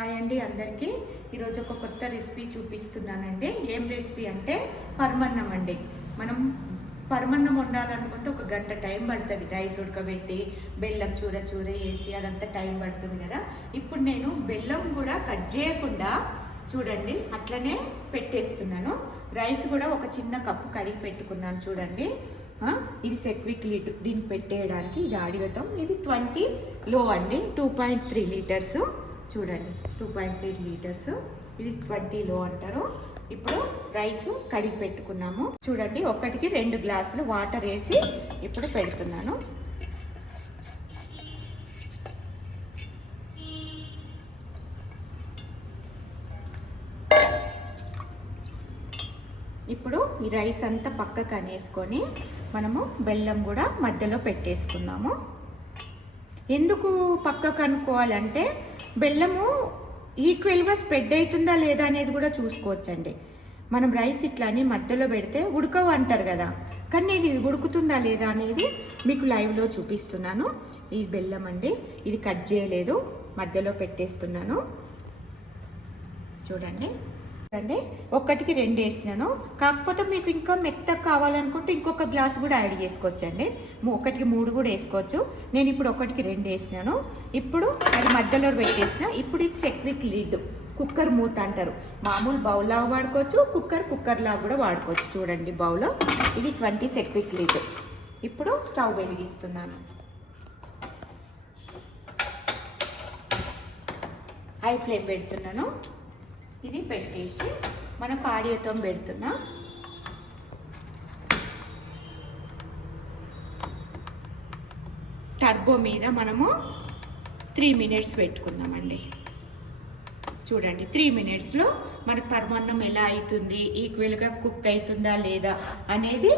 Hi అండి అందరికీ. ఈరోజు ఒక కొత్త రెసిపీ చూపిస్తున్నానండి. ఏం రెసిపీ అంటే పరమన్నం అండి. మనం పరమన్నం వండాలనుకుంటే ఒక గంట టైం పడుతుంది. రైస్ ఉడకబెట్టి బెల్లం చూర వేసి అదంతా టైం పడుతుంది కదా. ఇప్పుడు నేను బెల్లం కూడా కట్ చేయకుండా చూడండి అట్లనే పెట్టేస్తున్నాను. రైస్ కూడా ఒక చిన్న కప్పు కడిగి పెట్టుకున్నాను చూడండి. ఇది సెక్విక్ లిడ్ దీన్ని పెట్టేయడానికి. ఇది ఆడిగతం. ఇది 20 లో అండి. 2.3 లీటర్స్ చూడండి. 2.3 లీటర్స్. ఇది 20 లో అంటారు. ఇప్పుడు రైస్ కడిగి పెట్టుకున్నాము చూడండి. ఒకటికి 2 గ్లాసులు వాటర్ వేసి ఇప్పుడు పెడుతున్నాను. ఇప్పుడు ఈ రైస్ అంతా పక్కకు అనేసుకొని మనము బెల్లం కూడా మధ్యలో పెట్టేసుకున్నాము. ఎందుకు పక్కకు అనుకోవాలంటే బెల్లము ఈక్వల్గా స్ప్రెడ్ అవుతుందా లేదా అనేది కూడా చూసుకోవచ్చండి. మనం రైస్ ఇట్లా అని మధ్యలో పెడితే ఉడకవు అంటారు కదా, కానీ ఇది ఉడుకుతుందా లేదా అనేది మీకు లైవ్లో చూపిస్తున్నాను. ఇది బెల్లం అండి, ఇది కట్ చేయలేదు, మధ్యలో పెట్టేస్తున్నాను చూడండి. అండి ఒకటికి 2 వేసినాను. కాకపోతే మీకు ఇంకా మెత్తగా కావాలనుకుంటే ఇంకొక గ్లాస్ కూడా యాడ్ చేసుకోవచ్చండి. ఒకటికి 3 కూడా వేసుకోవచ్చు. నేను ఇప్పుడు ఒకటికి 2 వేసినాను. ఇప్పుడు అది మధ్యలో పెట్టేసిన. ఇప్పుడు ఇది సెక్విక్ లిడ్, కుక్కర్ మూత అంటారు. మామూలు బౌల్ లాగా వాడుకోవచ్చు, కుక్కర్ లాగా కూడా వాడుకోవచ్చు. చూడండి బౌల్. ఇది 20 సెక్విక్ లిడ్. ఇప్పుడు స్టవ్ వెలిగిస్తున్నాను. హై ఫ్లేమ్ పెడుతున్నాను. ఇది పెట్టేసి మనకు ఆడియోతో పెడుతున్నా. టర్బో మీద మనము 3 మినిట్స్ పెట్టుకుందామండి. చూడండి 3 మినిట్స్లో మన పరమాన్నం ఎలా అవుతుంది, ఈక్వల్గా కుక్ అవుతుందా లేదా అనేది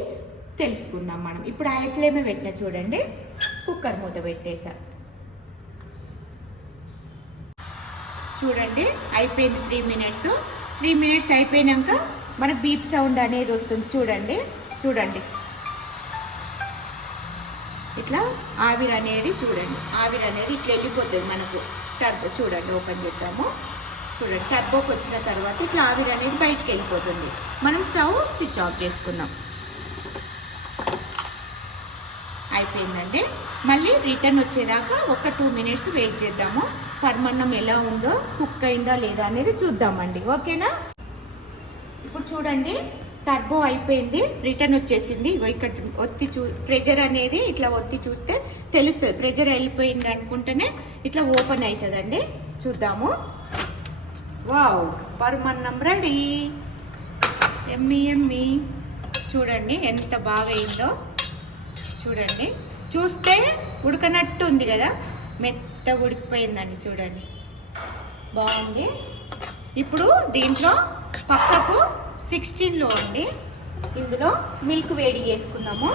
తెలుసుకుందాం మనం. ఇప్పుడు హై ఫ్లేమే పెట్టిన చూడండి. కుక్కర్ మూత పెట్టేసా చూడండి. అయిపోయింది 3 మినిట్స్. 3 మినిట్స్ అయిపోయినాక మనకు బీప్ సౌండ్ అనేది వస్తుంది చూడండి. ఇట్లా ఆవిరి అనేది చూడండి. ఆవిరి అనేది ఇట్లా వెళ్ళిపోతుంది మనకు. టర్బో చూడండి, ఓపెన్ చేద్దాము. చూడండి టర్బోకి వచ్చిన తర్వాత ఇట్లా ఆవిరి అనేది బయటకు వెళ్ళిపోతుంది. మనం స్టవ్ స్విచ్ ఆఫ్ చేసుకున్నాం. అయిపోయిందండి. మళ్ళీ రిటర్న్ వచ్చేదాకా ఒక 2 మినిట్స్ వెయిట్ చేద్దాము. పరమాన్నం ఎలా ఉందో, కుక్ అయిందా లేదా అనేది చూద్దామండి. ఓకేనా? ఇప్పుడు చూడండి టర్బో అయిపోయింది, రిటర్న్ వచ్చేసింది. ఇక్కడ ఒత్తి ప్రెజర్ అనేది ఇట్లా ఒత్తి చూస్తే తెలుస్తుంది. ప్రెజర్ వెళ్ళిపోయింది అనుకుంటేనే ఇట్లా ఓపెన్ అవుతుందండి. చూద్దాము. వావ్, పరమాన్నం రెడీ. ఎమ్మి చూడండి ఎంత బాగా అయిందో. చూడండి చూస్తే ఉడకనట్టు ఉంది కదా, మెత్తగా ఉడికిపోయిందండి. చూడండి బాగుంది. ఇప్పుడు దీంట్లో పక్కకు 16 లో అండి, ఇందులో మిల్క్ వేడి చేసుకున్నాము.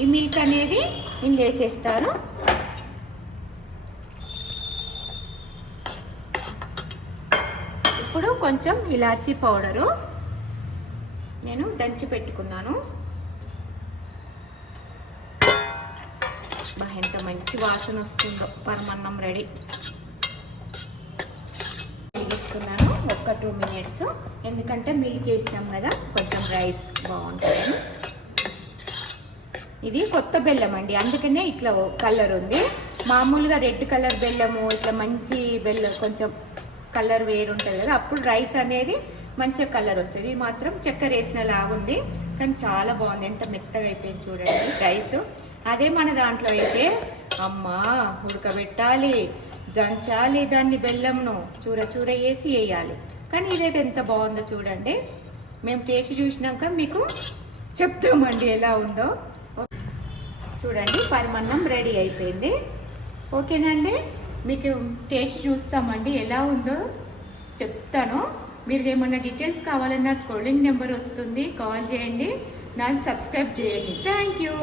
ఈ మిల్క్ అనేది ఇందులో వేసేస్తారు. ఇప్పుడు కొంచెం ఇలాచీ పౌడరు నేను దంచి పెట్టుకున్నాను. ఎంత మంచి వాసన వస్తుందో. పరమాన్నం రెడీ. వేగిస్తున్నాను ఒక 2 మినిట్స్, ఎందుకంటే మిల్క్ వేసినాం కదా, కొంచెం రైస్ బాగుంటుంది. ఇది కొత్త బెల్లం అండి, అందుకనే ఇట్లా కలర్ ఉంది. మామూలుగా రెడ్ కలర్ బెల్లము ఇట్లా మంచి బెల్లం కొంచెం కలర్ వేరుంటుంది కదా, అప్పుడు రైస్ అనేది మంచిగా కలర్ వస్తుంది. ఇది మాత్రం చక్కెర వేసిన లాగుంది, కానీ చాలా బాగుంది. ఎంత మెత్తగా అయిపోయింది చూడండి రైస్. అదే మన దాంట్లో అయితే అమ్మా ఉడకబెట్టాలి, దంచాలి, దాన్ని బెల్లంను చూర వేసి వేయాలి. కానీ ఇదైతే ఎంత బాగుందో చూడండి. మేము టేస్ట్ చూసినాక మీకు చెప్తామండి ఎలా ఉందో. చూడండి పరమాన్నం రెడీ అయిపోయింది. ఓకేనండి, మీకు టేస్ట్ చూస్తామండి ఎలా ఉందో చెప్తాను. మీరు ఏమన్నా డీటెయిల్స్ కావాలన్నా స్క్రోలింగ్ నెంబర్ వస్తుంది, కాల్ చేయండి, నాకు సబ్స్క్రైబ్ చేయండి. Thank you.